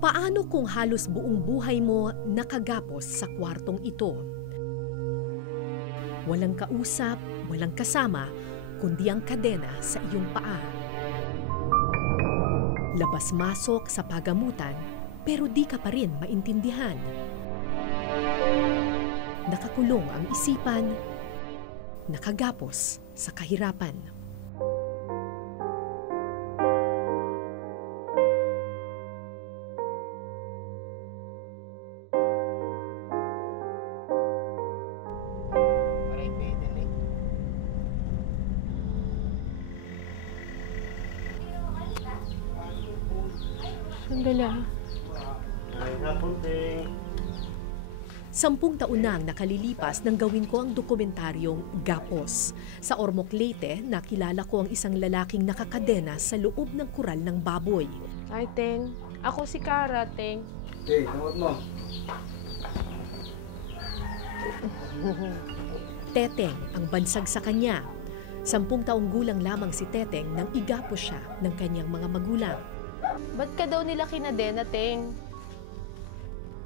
Paano kung halos buong buhay mo nakagapos sa kwartong ito? Walang kausap, walang kasama, kundi ang kadena sa iyong paa. Labas-masok sa pagamutan, pero di ka pa rin maintindihan. Nakakulong ang isipan, nakagapos sa kahirapan. Sandali ah. 10 taon nang nakalilipas nang gawin ko ang dokumentaryong Gapos. Sa Ormoc, Leyte, nakilala ko ang isang lalaking nakakadena sa loob ng kural ng baboy. Ay, Teng. Ako si Cara, Teng. Okay, tawag mo. Teteng ang bansag sa kanya. 10 taong gulang lamang si Teteng nang igapos siya ng kanyang mga magulang. Ba't ka daw nila kinadena, Teng?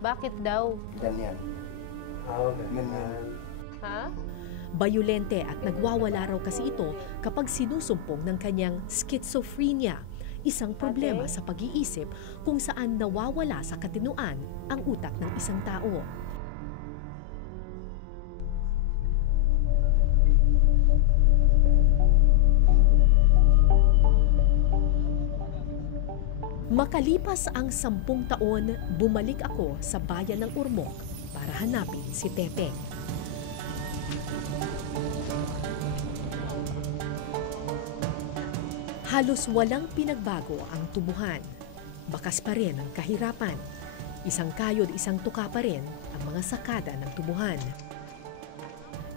Bakit daw? Ganyan. Ganyan. Ha? Bayolente at nagwawala raw kasi ito kapag sinusumpong ng kanyang schizophrenia, isang problema sa pag-iisip kung saan nawawala sa katinuan ang utak ng isang tao. Makalipas ang 10 taon, bumalik ako sa bayan ng Ormoc para hanapin si Teteng. Halos walang pinagbago ang tubuhan. Bakas pa rin ang kahirapan. Isang kayod, isang tuka pa rin ang mga sakada ng tubuhan.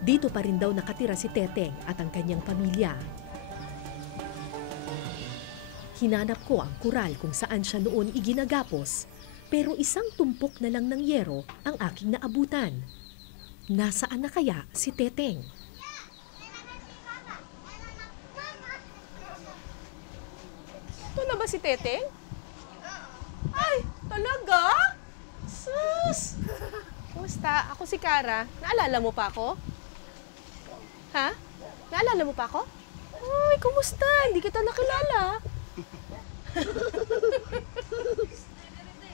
Dito pa rin daw nakatira si Teteng at ang kanyang pamilya. Hinanap ko ang kural kung saan siya noon iginagapos, pero isang tumpok na lang ng yero ang aking naabutan. Nasaan na kaya si Teteng? Ito na ba si Teteng? Ay, talaga? Sus! Kumusta? Ako si Cara. Naalala mo pa ako? Ha? Naalala mo pa ako? Ay, kumusta? Hindi kita nakilala.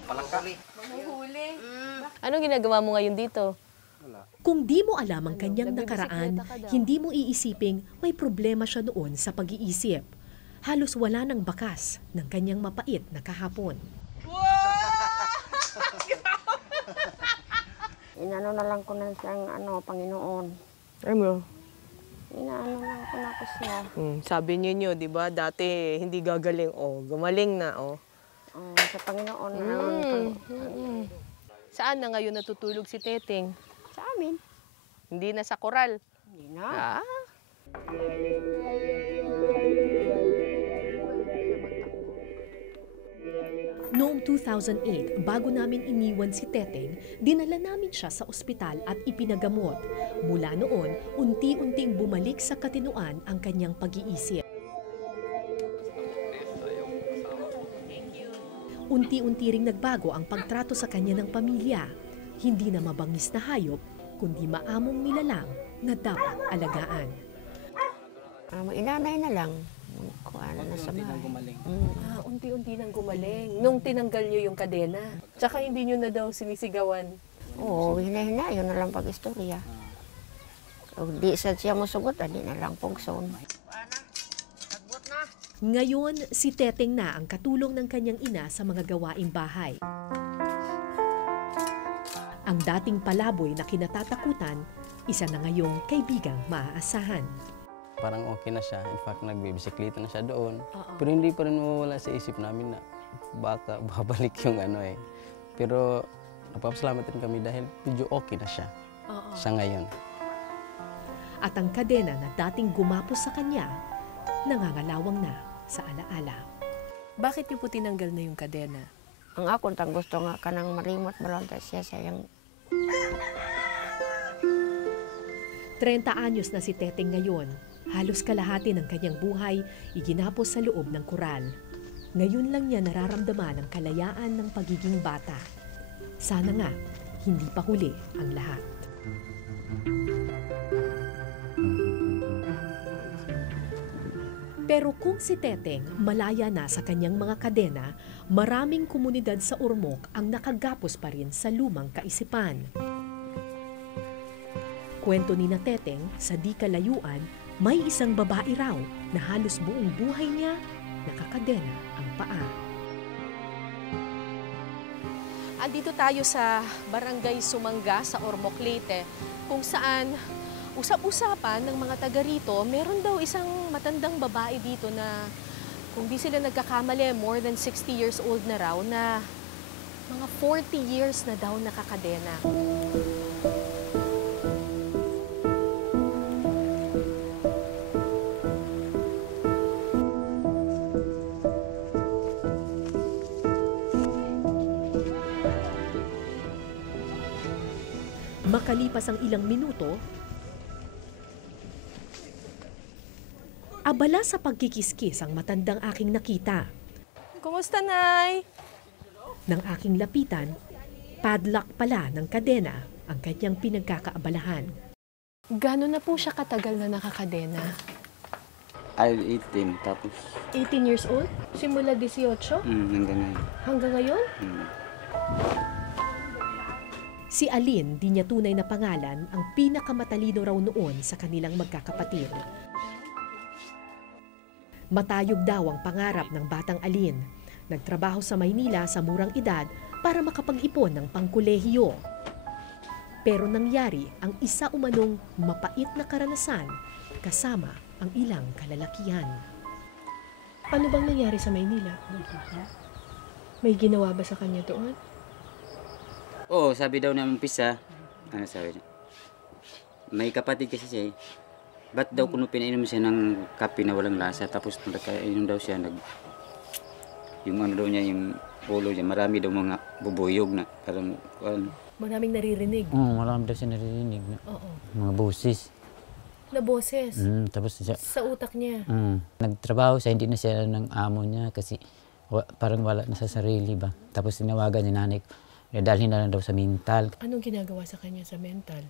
Palangkari. Mahuhuli. Anong ginagawa mo ngayon dito? Kung di mo alam ang kanyang Nagbibisikleta nakaraan, ka daw. hindi mo iisiping may problema siya noon sa pag-iisip. Halos wala ng bakas ng kanyang mapait na kahapon. Inano na lang ko na siyang Panginoon. Ano? Inaano lang ko na ko siya. Sabi niyo, di ba, dati hindi gagaling. Oh, gumaling na, oh. Sa Panginoon naman. Saan na ngayon natutulog si Teteng? Sa amin. Hindi na sa koral. Hindi na. Ah? Noong 2008, bago namin iniwan si Teteng, dinala namin siya sa ospital at ipinagamot. Mula noon, unti-unting bumalik sa katinuan ang kanyang pag-iisip. Unti-unti ring nagbago ang pagtrato sa kanya ng pamilya. Hindi na mabangis na hayop, kundi maamong nilalang na dapat alagaan. Inanay na lang. Kuha na sa bahay. Unti-unti nang gumaling. Nung tinanggal niyo yung kadena. Tsaka hindi niyo na daw sinisigawan. Oo, hina-hina. Yun na lang pag-istorya. Kung di siya musugot, di na lang pugson. Ngayon, si Teteng na ang katulong ng kanyang ina sa mga gawaing bahay. Ang dating palaboy na kinatatakutan, isa na ngayong kaibigang maaasahan. Parang okay na siya. In fact, nagbibisikleta na siya doon. Pero hindi pa rin mawala sa isip namin na baka babalik yung Pero napapasalamat din kami dahil medyo okay na siya sa ngayon. At ang kadena na dating gumapos sa kanya, nangangalawang na sa alaala. Bakit niyo po tinanggal na yung kadena? Ang akong tang gusto nga kanang malimot balanta siya sayang. 30 anyos na si Teteng ngayon. Halos kalahati ng kanyang buhay iginapos sa loob ng kural. Ngayon lang niya nararamdaman ang kalayaan ng pagiging bata. Sana nga, hindi pa huli ang lahat. Pero kung si Teteng malaya na sa kanyang mga kadena, maraming komunidad sa Ormoc ang nakagapos pa rin sa lumang kaisipan. Kwento ni na Teteng, sa di kalayuan, may isang babae raw na halos buong buhay niya nakakadena ang paa. Andito tayo sa Barangay Sumanga sa Ormoc, Leyte, kung saan usap-usapan ng mga taga rito, meron daw isang matandang babae dito na kung di sila nagkakamali, more than 60 years old na raw, na mga 40 years na daw nakakadena. Makalipas ang ilang minuto, abala sa pagkikiskis ang matandang aking nakita. Kumusta, Nay? Nang aking lapitan, padlock pala ng kadena ang kanyang pinagkakaabalahan. Gano'n na po siya katagal na nakakadena? Ay, 18, tapos 18 years old? Simula 18? hanggang ngayon. Hanggang ngayon? Si Aline, di niya tunay na pangalan, ang pinakamatalino raw noon sa kanilang magkakapatid. Matayog daw ang pangarap ng batang Aline. Nagtrabaho sa Maynila sa murang edad para makapag-ipon ng pangkolehiyo. Pero nangyari ang isa umanong mapait na karanasan kasama ang ilang kalalakihan. Ano bang nangyari sa Maynila? May ginawa ba sa kanya doon? Oo, sabi daw na umpisa, ano sabi niya? May kapatid kasi siya eh. Ba't daw kuno pinainom siya ng kape na walang lasa, tapos nagkainom daw siya, yung ano daw niya, yung ulo niya, marami daw mga bubuyog na, parang, ano. Maraming naririnig. Oo, marami daw siya naririnig na Oo. mga boses. Na boses. Tapos siya, Sa utak niya. nagtrabaho siya, hindi na siya ng amo niya kasi parang wala na sa sarili ba. Tapos tinawagan niya nanay, dalhin na lang daw sa mental. Anong ginagawa sa kanya sa mental?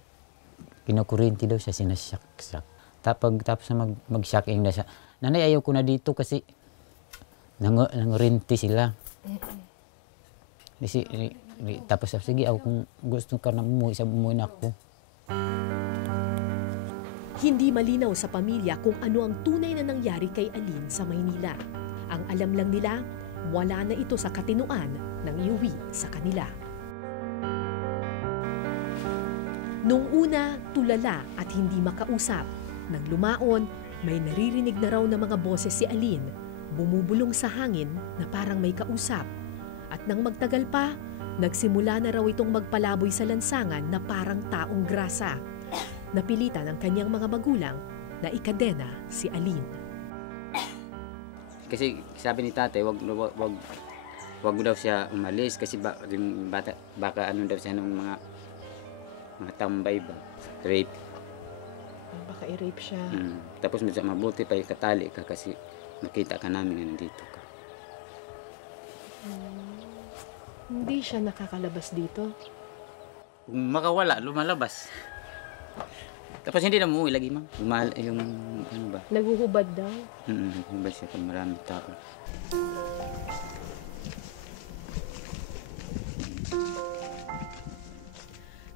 Kinukurinti daw siya, sinasyak-syak. Tapos na mag-shocking na siya. Nanay, ayaw ko na dito kasi nangurinti sila. Tapos sige, ako kung gusto ka na umuwi na ako. Hindi malinaw sa pamilya kung ano ang tunay na nangyari kay Aline sa Maynila. Ang alam lang nila, wala na ito sa katinuan ng iuwi sa kanila. Nung una, tulala at hindi makausap. Nang lumaon, may naririnig na raw na mga boses si Aline, bumubulong sa hangin na parang may kausap. At nang magtagal pa, nagsimula na raw itong magpalaboy sa lansangan na parang taong grasa. Napilitan ang kanyang mga magulang na ikadena si Aline. Kasi sabi ni tatay, wag mo daw siya umalis kasi baka ano daw siya ng mga tambay ba, rape. Baka i-rape siya. Tapos mabuti pa ikatali ka kasi nakita ka namin na nandito ka. Hindi siya nakakalabas dito. Kung makawala, lumalabas. Tapos hindi na umuwi lagi, ma'am. Yung ano ba? Naguhubad daw. Nagubad siya pag maraming tao.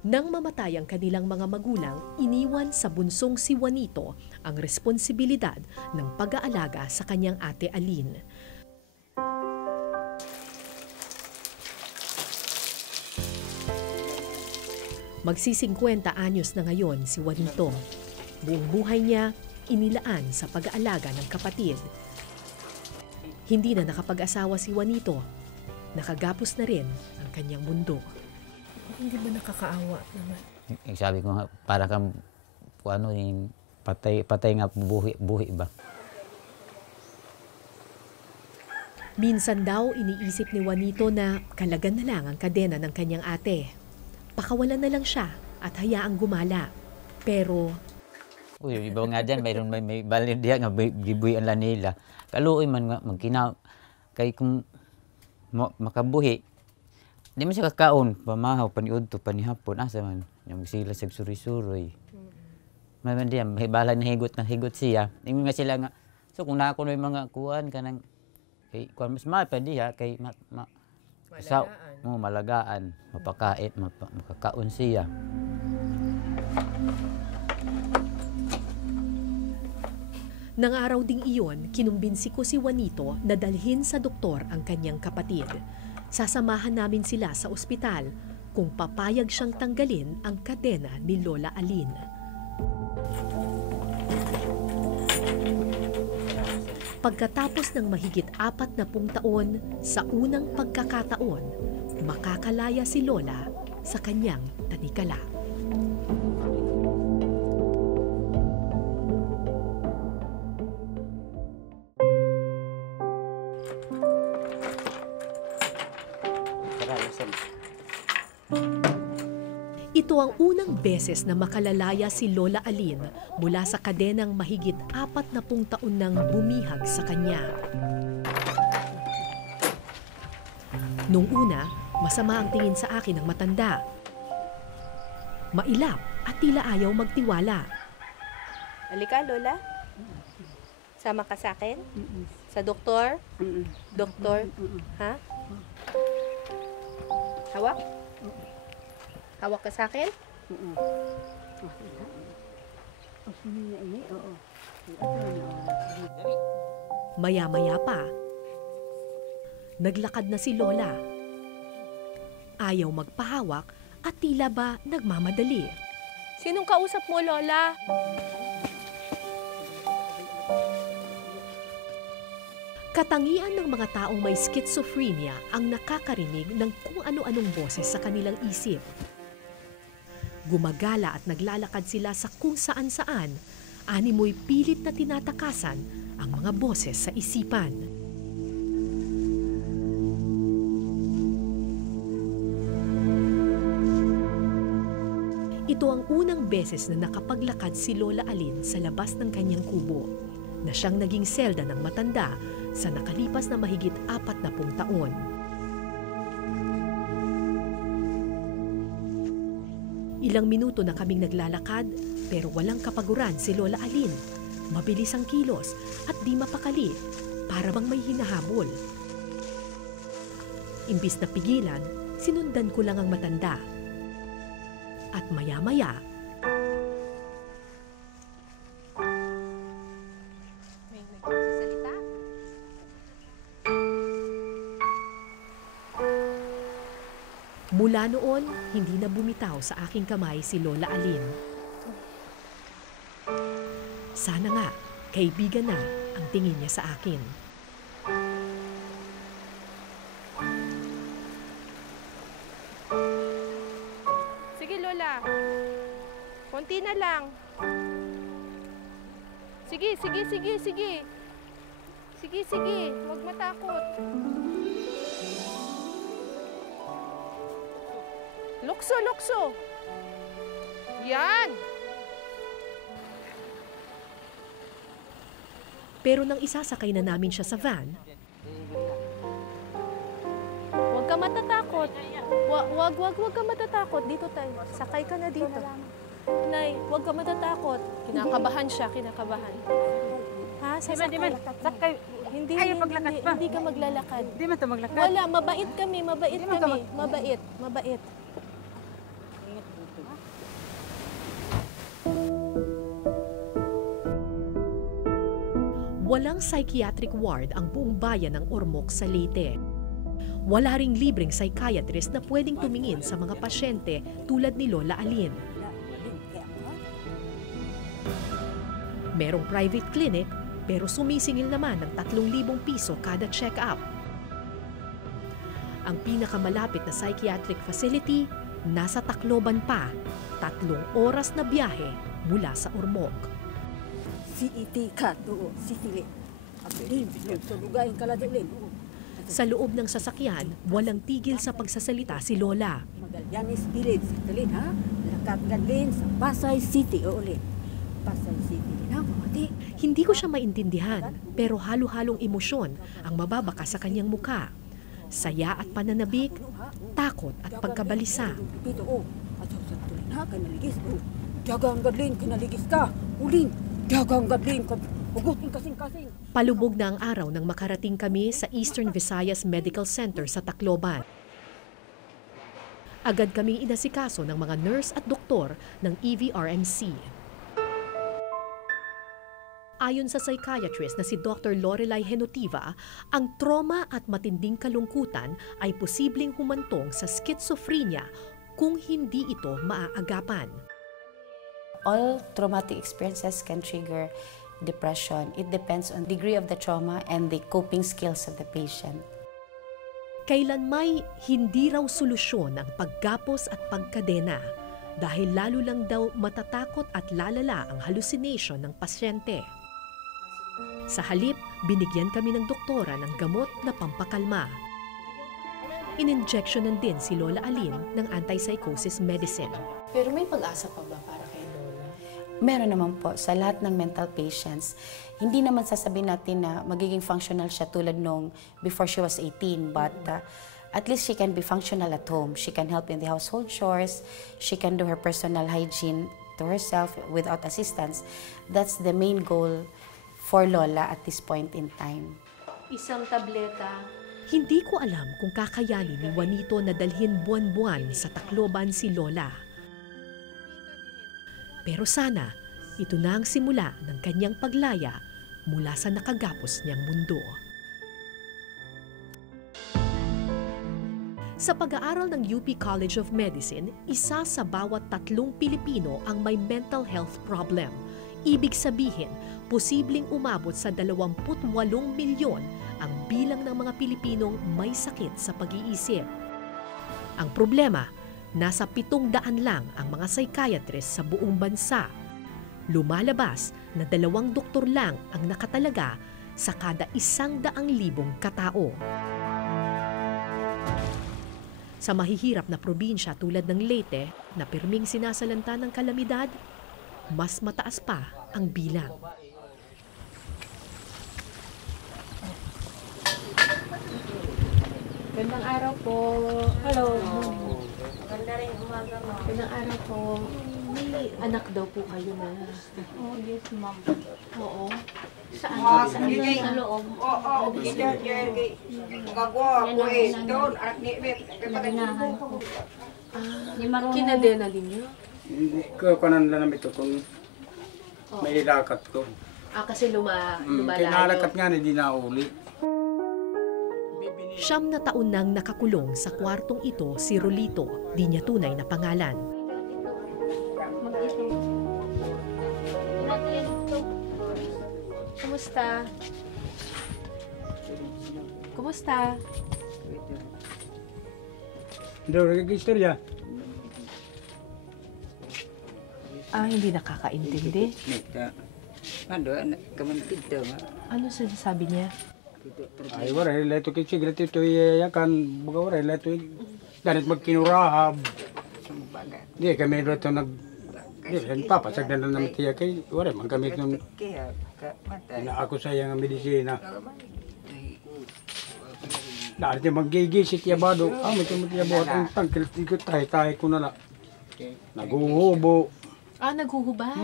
Nang mamatay ang kanilang mga magulang, iniwan sa bunsong si Juanito ang responsibilidad ng pag-aalaga sa kanyang ate Aline. Magsi-50 anyos na ngayon si Juanito. Buong buhay niya inilaan sa pag-aalaga ng kapatid. Hindi na nakapag-asawa si Juanito. Nakagapos na rin ang kanyang mundo. Hindi ba nakakaawa naman? Sabi ko nga, para kang yung patay nga buhi ba? Minsan daw iniisip ni Juanito na kalagan na lang ang kadena ng kanyang ate. Pakawalan na lang siya at hayaang gumala. Pero Uy, iba nga dyan, may balindiya nga, gibuyan lang nila. Kaluoy man nga, Kay kung makabuhi, di man siya kakaon, pamahaw, paniud to, panihapon, asa man, yung sila sa suri-suroy. May diyan, bala na higot siya. Ingon nga sila nga, so kung nako na yung mga kuan, kanang, kay kuan mas pa diha, kay malagaan, mapakait, makakaon siya. Nang araw ding iyon, kinumbinsi ko si Juanito na dalhin sa doktor ang kanyang kapatid. Sasamahan namin sila sa ospital kung papayag siyang tanggalin ang kadena ni Lola Alin. Pagkatapos ng mahigit 40 taon, sa unang pagkakataon, makakalaya si Lola sa kanyang tanikala. Ito ang unang beses na makalalaya si Lola Alin mula sa kadenang mahigit 40 taon nang bumihag sa kanya. Nung una, masama ang tingin sa akin ng matanda. Mailap at tila ayaw magtiwala. Halika, Lola. Sama ka sa akin? Sa doktor? Doktor? Ha? Hawak? Hawak ka sa akin? Maya-maya pa, naglakad na si Lola. Ayaw magpahawak at tila ba nagmamadali. Sinong kausap mo, Lola? Katangian ng mga taong may schizophrenia ang nakakarinig ng kung ano-anong boses sa kanilang isip. Gumagala at naglalakad sila sa kung saan-saan, animoy pilit na tinatakasan ang mga boses sa isipan. Ito ang unang beses na nakapaglakad si Lola Alin sa labas ng kanyang kubo, na siyang naging selda ng matanda sa nakalipas na mahigit 40 taon. Ilang minuto na kaming naglalakad pero walang kapaguran si Lola Alin. Mabilis ang kilos at di mapakali, para bang may hinahabol. Imbis na pigilan, sinundan ko lang ang matanda. At maya-maya, May nagsasalita? mula noon, hindi na bumitaw sa aking kamay si Lola Alin. Sana nga, kaibigan na ang tingin niya sa akin. Sige, Lola. Konti na lang. Sige. Sige. Huwag matakot. Lukso. Yan. Pero nang isasakay na namin siya sa van, Huwag ka matatakot. Huwag ka matatakot. Dito tayo. Sakay ka na dito. Nay, huwag ka matatakot. Kinakabahan siya, kinakabahan. Ha? Sasakay. Sakay. Hindi, Ayaw maglakad pa. hindi ka maglalakad. Di man ito maglakad. Wala, mabait kami. Mabait. walang psychiatric ward ang buong bayan ng Ormoc sa Leyte. Wala ring libreng psychiatrist na pwedeng tumingin sa mga pasyente tulad ni Lola Alin. Merong private clinic pero sumisingil naman ng 3,000 piso kada check-up. Ang pinakamalapit na psychiatric facility nasa Tacloban pa, 3 oras na biyahe mula sa Ormoc. Sa loob ng sasakyan, walang tigil sa pagsasalita si Lola. Magallanes Village, talin ha? Lakat gadlin sa Pasay City, ulit. Pasay City, na, mamati. Hindi ko siya maintindihan, pero halo-halong emosyon ang mababaka sa kanyang muka. Saya at pananabik, takot at pagkabalisa. Dito, oh. At sa tulin ha, kanaligis. Oh. Dagang gadlin, kanaligis ka. Ulin, dagang gadlin, hugutin kasing-kasing. Palubog na ang araw nang makarating kami sa Eastern Visayas Medical Center sa Tacloban. Agad kaming inasikaso ng mga nurse at doktor ng EVRMC. Ayon sa psychiatrist na si Dr. Lorelai Henotiva, ang trauma at matinding kalungkutan ay posibleng humantong sa schizophrenia kung hindi ito maaagapan. All traumatic experiences can trigger depression. It depends on degree of the trauma and the coping skills of the patient. Kailanmay hindi raw solusyon ang paggapos at pagkadena dahil lalo lang daw matatakot at lalala ang hallucination ng pasyente. Sa halip, binigyan kami ng doktora ng gamot na pampakalma. In-injectionan din si Lola Alin ng antipsychosis medicine. Pero may pag-asa pa ba para kay Lola? Meron naman po sa lahat ng mental patients. Hindi naman sasabihin natin na magiging functional siya tulad nung before she was 18, but at least she can be functional at home. She can help in the household chores. She can do her personal hygiene to herself without assistance. That's the main goal for Lola at this point in time. Isang tableta. Hindi ko alam kung kakayanin ni Juanito na dalhin buwan-buwan sa Tacloban si Lola. Pero sana, ito na ang simula ng kanyang paglaya mula sa nakagapos niyang mundo. Sa pag-aaral ng UP College of Medicine, isa sa bawat 3 Pilipino ang may mental health problem. Ibig sabihin, posibleng umabot sa 28 milyon ang bilang ng mga Pilipinong may sakit sa pag-iisip. Ang problema, nasa 700 lang ang mga psychiatrist sa buong bansa. Lumalabas na 2 doktor lang ang nakatalaga sa kada 100,000 katao. Sa mahihirap na probinsya tulad ng Leyte, na pirming sinasalanta ng kalamidad, mas mataas pa ang bilang. Gandang araw po. Hello. Ganda rin umaga mo. Gandang araw po. May anak daw po kayo na. Oh, yes, ma'am. Oo. Saan? Saan sa loob? Oo, Kinadena din niyo? Hindi ko kanan lang ito kung may ilakat ko. Kasi lumalayo. Kinalakat nga hindi na uli. 9 na taon nang nakakulong sa kwartong ito si Rolito, di niya tunay na pangalan. Kumusta? Kumusta? Hindi ko nag-istorya. Hindi nakakaintindi. Ano sinasabi niya? Ay, wala, ito kasi ito iyayakan. Baga wala, ito ganit magkinurahab. Hindi kami ito papasag na naman tiya kay wala, man kami itong ako sa iyang medisina. Dahil ito magigisit yabado, may tumutiyabot ang tangkil, ikot tayo ko na lang. Naguhubo. Naghuhuba?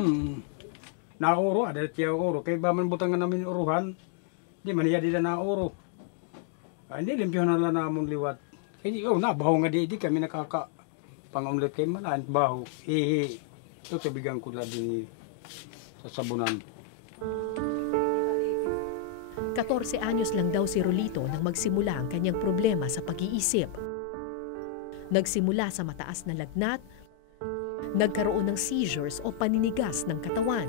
Nauro, ada tiya uro. Kaya ba man butangan namin uruhan, di man iya di na uro. Hindi limpyo na lang namon liwat. Hindi, nabaho nga di kami nakaka pangunlit kay malaan baho. Ito tabigan ko lang din sa sabunan. 14 anyos lang daw si Rolito nang magsimula ang kanyang problema sa pag-iisip. Nagsimula sa mataas na lagnat, nagkaroon ng seizures o paninigas ng katawan.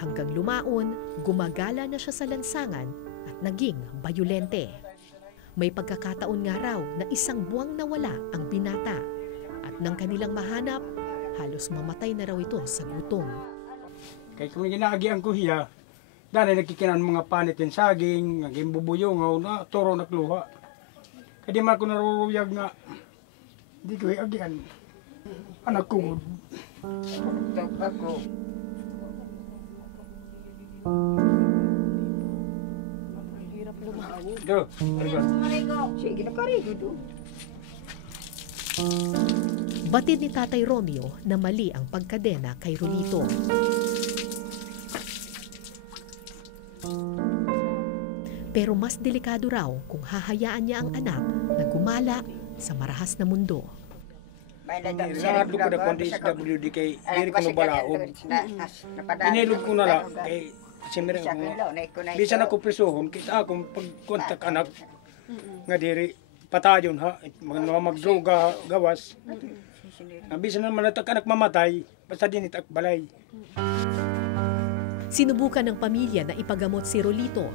Hanggang lumaon, gumagala na siya sa lansangan at naging bayolente. May pagkakataon nga raw na 1 buwang nawala ang binata at nang kanilang mahanap, halos mamatay na raw ito sa gutom. Kaya kung ginaagian ko hiya, dahil nagkikinan mga panit yung saging, naging bubuyongaw na toro nakluha. Kaya di man ako naruruyag nga, di ko iagian. Anak ko. Ako. Hirap lumayo. Do, Arigon. Sige na karigo do. Batid ni Tatay Romeo na mali ang pagkadena kay Rolito. Pero mas delikado raw kung hahayaan niya ang anak na gumala sa marahas na mundo. Lahat ko na kundi SWD kay diri ko balaog. Inilog ko na lang kay simire ko. Bisan ako prisuhon kita akong pagkontak anak nga diri patayon ha mga magdroga gawas. Bisan naman natak anak mamatay basta din itak balay. Sinubukan ng pamilya na ipagamot si Rolito.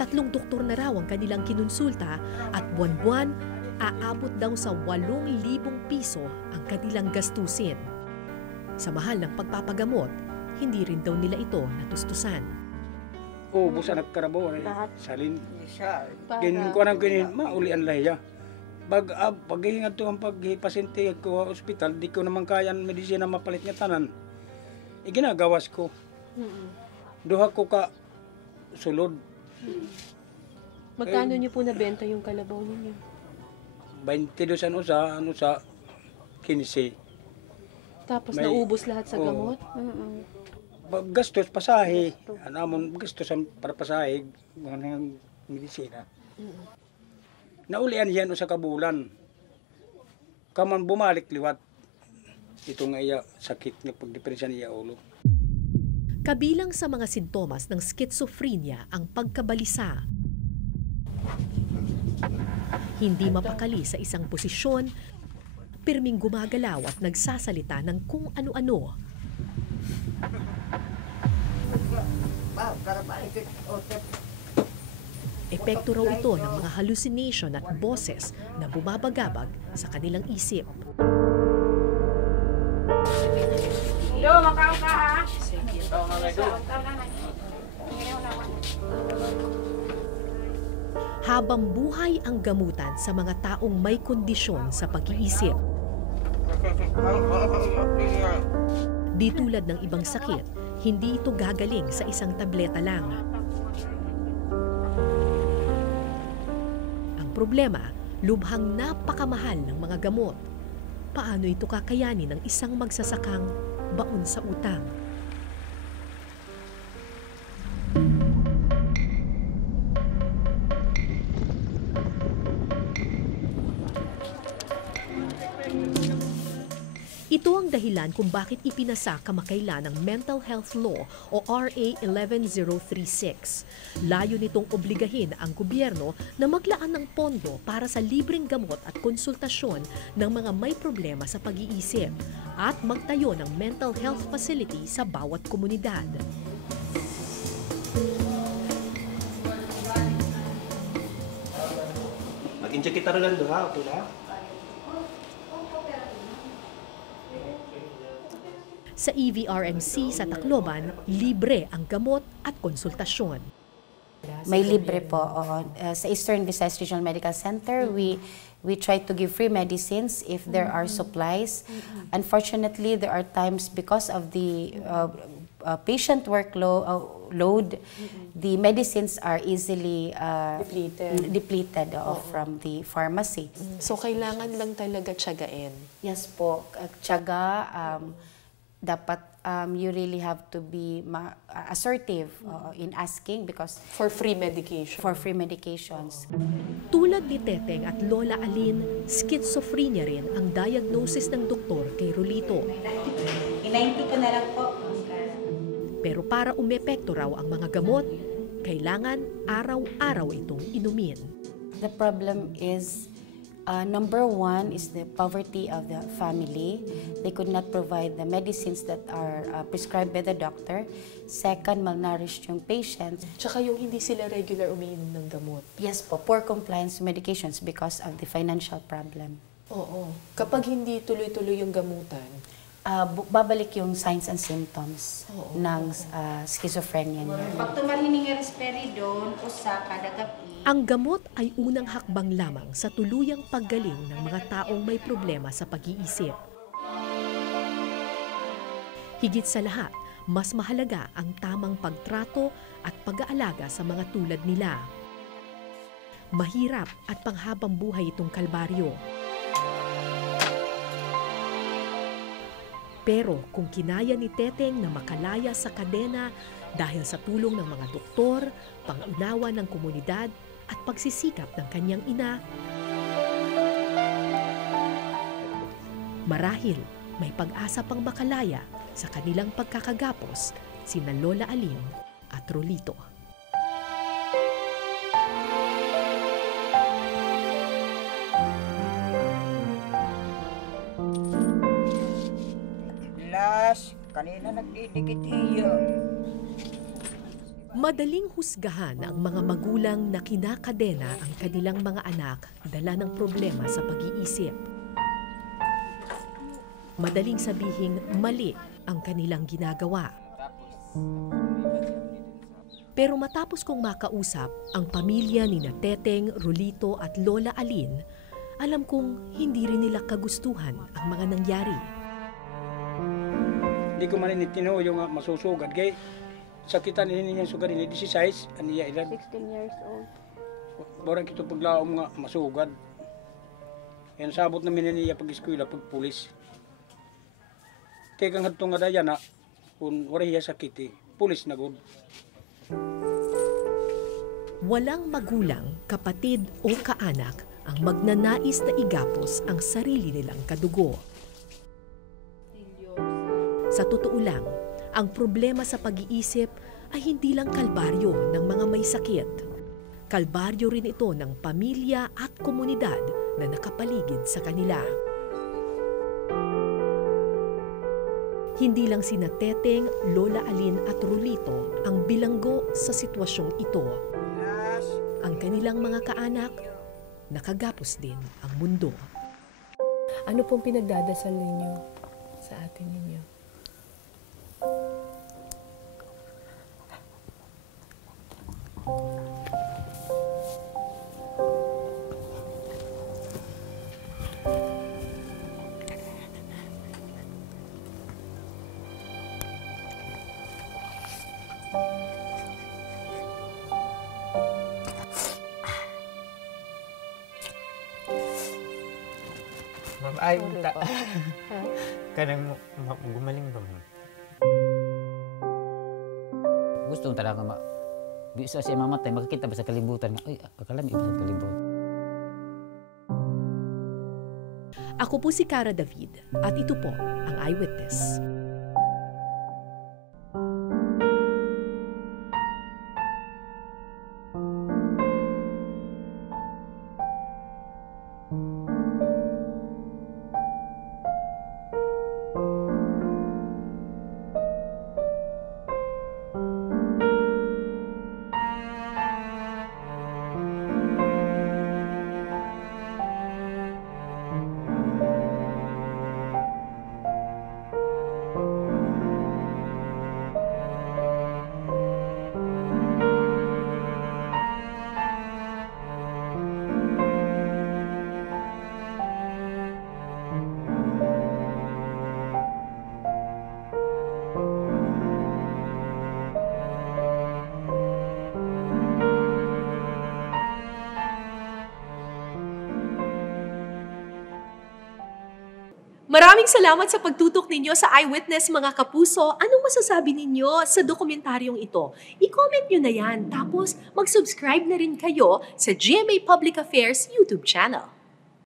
3 doktor na raw ang kanilang kinonsulta at buwan-buwan aabot daw sa 8,000 piso ang kanilang gastusin. Sa mahal ng pagpapagamot, hindi rin daw nila ito natustusan. Busa nagkarabo ay salin. Gin ko nang kinin maulian lahiya. Paghihingat to ang paghipasente ko sa ospital, di ko naman kaya ang medisina mapalit nga tanan. Ginagawas ko. Duha ko ka sulod. Magkano niyo po nabenta yung kalabaw ninyo? 22 ano sa 15. Tapos May- naubos lahat sa Oo. gamot? Gastos pasahe. Anamon gastos para pasahe ng medisina. Naulian yan sa kabulan. Kaman bumalik liwat. Ito nga iya sakit nga pagdepresya niya ulo. Kabilang sa mga sintomas ng schizophrenia ang pagkabalisa. Hindi mapakali sa isang posisyon, pirming gumagalaw at nagsasalita ng kung ano-ano. Epekto raw ito ng mga hallucination at boses na bumabagabag sa kanilang isip. Habang buhay ang gamutan sa mga taong may kondisyon sa pag-iisip. Di tulad ng ibang sakit, hindi ito gagaling sa isang tableta lang. Ang problema, lubhang napakamahal ng mga gamot. Paano ito kakayanin ng isang magsasakang baon sa utang? Ito ang dahilan kung bakit ipinasa kamakailan ng Mental Health Law o RA 11036. Layo nitong obligahin ang gobyerno na maglaan ng pondo para sa libreng gamot at konsultasyon ng mga may problema sa pag-iisip at magtayo ng mental health facility sa bawat komunidad. Mag-inject kita rin lang ha, okay na? Sa EVRMC sa Tacloban, libre ang gamot at konsultasyon. May libre po. Sa Eastern Visayas Regional Medical Center, we try to give free medicines if there are supplies. Unfortunately, there are times because of the patient workload, the medicines are easily depleted from the pharmacy. So, kailangan lang talaga tiyagain. Yes po, tiyaga, dapat you really have to be assertive in asking because For free medication. for free medications. Tulad ni Teteng at Lola Alin, schizophrenia rin ang diagnosis ng doktor kay Rolito. I-90 ko na lang po. Pero para umepekto raw ang mga gamot, kailangan araw-araw itong inumin. The problem is, number one is the poverty of the family. They could not provide the medicines that are prescribed by the doctor. Second, malnourished yung patients. Tsaka yung hindi sila regular umiinom ng gamot. Yes po, poor compliance to medications because of the financial problem. Oo. Kapag hindi tuloy-tuloy yung gamutan, Babalik yung signs and symptoms ng schizophrenia niya. Pag tumahining nga risperidon, usa kada gabi. Ang gamot ay unang hakbang lamang sa tuluyang paggaling ng mga taong may problema sa pag-iisip. Higit sa lahat, mas mahalaga ang tamang pagtrato at pag-aalaga sa mga tulad nila. Mahirap at panghabang buhay itong kalbaryo. Pero kung kinaya ni Teteng na makalaya sa kadena dahil sa tulong ng mga doktor, pang-unawa ng komunidad at pagsisikap ng kanyang ina, marahil may pag-asa pang makalaya sa kanilang pagkakagapos sina Lola Aline at Rolito. Kanina nagdidikit iyo. Madaling husgahan ang mga magulang na kinakadena ang kanilang mga anak dala ng problema sa pag-iisip. Madaling sabihing mali ang kanilang ginagawa. Pero matapos kong makausap ang pamilya ni Teteng, Rolito at Lola Aline, alam kong hindi rin nila kagustuhan ang mga nangyari. Hindi ko man tinoo yung masusugad kay sakitan niya sugad ni 16 aniya edad 16 years old. Borang kito paglaom nga masugad. Yan sabot na niya pag eskwela pag pulis. Kay kang hadto nga daya na kun wala hiya sakit pulis na gud. Walang magulang, kapatid o kaanak ang magnanais na igapos ang sarili nilang kadugo. Sa totoo lang, ang problema sa pag-iisip ay hindi lang kalbaryo ng mga may sakit. Kalbaryo rin ito ng pamilya at komunidad na nakapaligid sa kanila. Hindi lang sina Teteng, Lola Aline at Rolito ang bilanggo sa sitwasyong ito. Ang kanilang mga kaanak, nakagapos din ang mundo. Ano pong pinagdadasal ninyo sa atin ninyo? Ay, ta. Kanang gumaling ba mo? Gusto talaga bisa siya mamatay, makikita ba sa kalibutan nga, ay, kakalami ba sa kalibutan? Ako po si Cara David at ito po ang Eyewitness. Maraming salamat sa pagtutok ninyo sa Eyewitness, mga kapuso. Anong masasabi ninyo sa dokumentaryong ito? I-comment nyo na yan. Tapos mag-subscribe na rin kayo sa GMA Public Affairs YouTube channel.